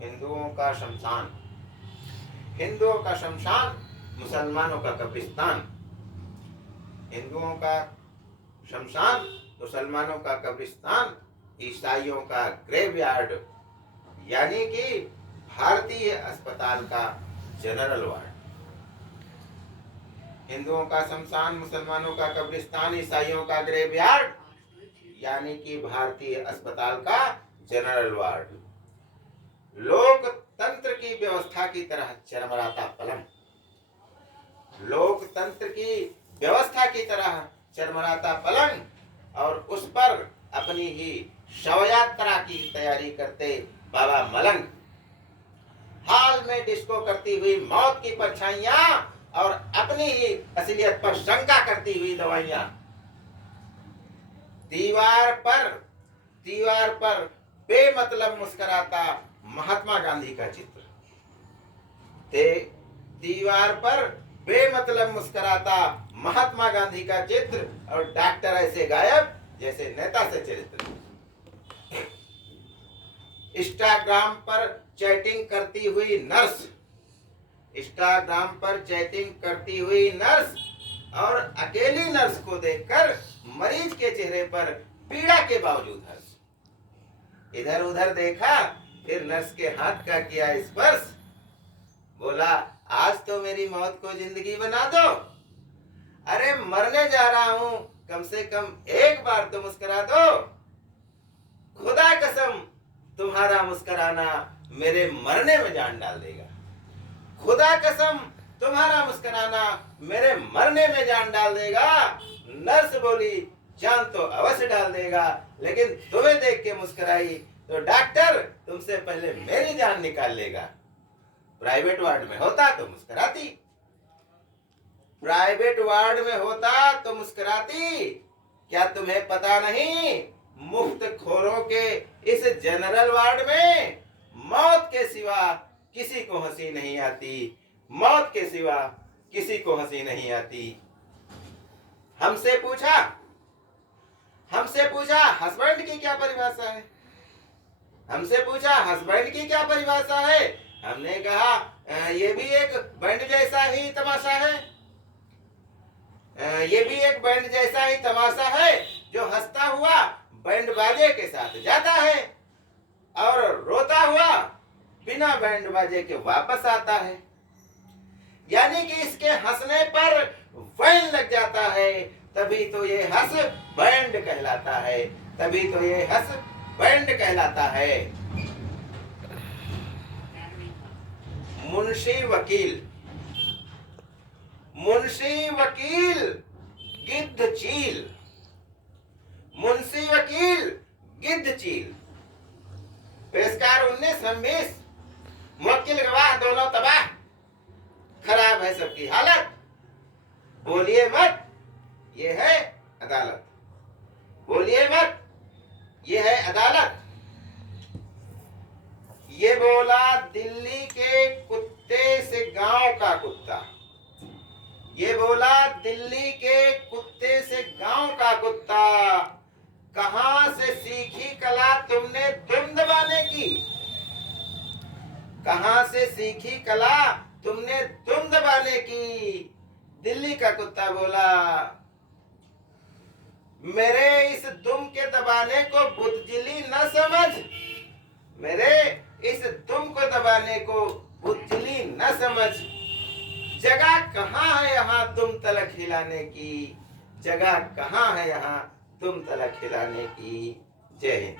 हिंदुओं का शमशान, हिंदुओं का शमशान, मुसलमानों का कब्रिस्तान। हिंदुओं का शमशान, मुसलमानों का कब्रिस्तान, ईसाइयों का ग्रेवयार्ड, यानी कि भारतीय अस्पताल का जनरल वार्ड। हिंदुओं का शमशान, मुसलमानों का कब्रिस्तान, ईसाइयों का ग्रेवयार्ड, यानी कि भारतीय अस्पताल का जनरल वार्ड। लोकतंत्र की व्यवस्था की तरह चरमराता पलंग, लोकतंत्र की व्यवस्था की तरह चरमराता पलंग, और उस पर अपनी ही शव यात्रा की तैयारी करते बाबा मलंग। हाल में डिस्को करती हुई मौत की परछाइयां और अपनी ही असलियत पर शंका करती हुई दवाइयां। दीवार पर बेमतलब मुस्कुराता महात्मा गांधी का चित्र। दीवार पर बेमतलब मुस्कुराता महात्मा गांधी का चित्र, और डॉक्टर ऐसे गायब जैसे नेता से चरित्र। इंस्टाग्राम पर चैटिंग करती हुई नर्स, इंस्टाग्राम पर चैटिंग करती हुई नर्स, और अकेली नर्स को देखकर मरीज के चेहरे पर पीड़ा के बावजूद हर्ष। इधर उधर देखा, फिर नर्स के हाथ का किया स्पर्श, बोला आज तो मेरी मौत को जिंदगी बना दो। अरे मरने जा रहा हूं, कम से कम एक बार तो मुस्कुरा दो। खुदा कसम तुम्हारा मुस्कुराना मेरे मरने में जान डाल देगा। खुदा कसम तुम्हारा मुस्कुराना मेरे मरने में जान डाल देगा। नर्स बोली जान तो अवश्य डाल देगा, लेकिन तुम्हें देख के मुस्कुराई तो डॉक्टर तुमसे पहले मेरी जान निकाल लेगा। प्राइवेट वार्ड में होता तो मुस्कुराती, प्राइवेट वार्ड में होता तो मुस्कुराती। क्या तुम्हें पता नहीं, मुफ्त खोरों के इस जनरल वार्ड में मौत के सिवा किसी को हंसी नहीं आती, मौत के सिवा किसी को हंसी नहीं आती। हमसे पूछा हस्बैंड की क्या परिभाषा है, हमसे पूछा हस्बैंड की क्या परिभाषा है। हमने कहा ये भी एक बैंड जैसा ही तमाशा है, ये भी एक बैंड जैसा ही तमाशा है, जो हंसता हुआ बैंड बाजे के साथ जाता है और रोता हुआ बिना बैंड बाजे के वापस आता है। यानी कि इसके हंसने पर वैन लग जाता है, तभी तो ये हंस बैंड कहलाता है, तभी तो ये हंस बैंड कहलाता है। मुंशी वकील, मुंशी वकील गिद्ध चील, मुंशी वकील गिद्ध चील। पेशकार 19-20, मुवक्किल गवाह दोनों तबाह, खराब है सबकी हालत, बोलिए मत ये है अदालत, बोलिए मत ये है अदालत। ये बोला दिल्ली के कुत्ते से गांव का कुत्ता, ये बोला दिल्ली के कुत्ते से गांव का कुत्ता, कहां से सीखी कला तुमने दुम दबाने की, कहां से सीखी कला तुमने दुम दबाने की। दिल्ली का कुत्ता बोला मेरे इस दुम के दबाने को बुद्धजिली न समझ, मेरे इस दुम को दबाने को बुद्धजिली न समझ। जगह कहाँ है यहाँ दुम तलक हिलाने की, जगह कहाँ है यहाँ दुम तलक हिलाने की। जय हिंद।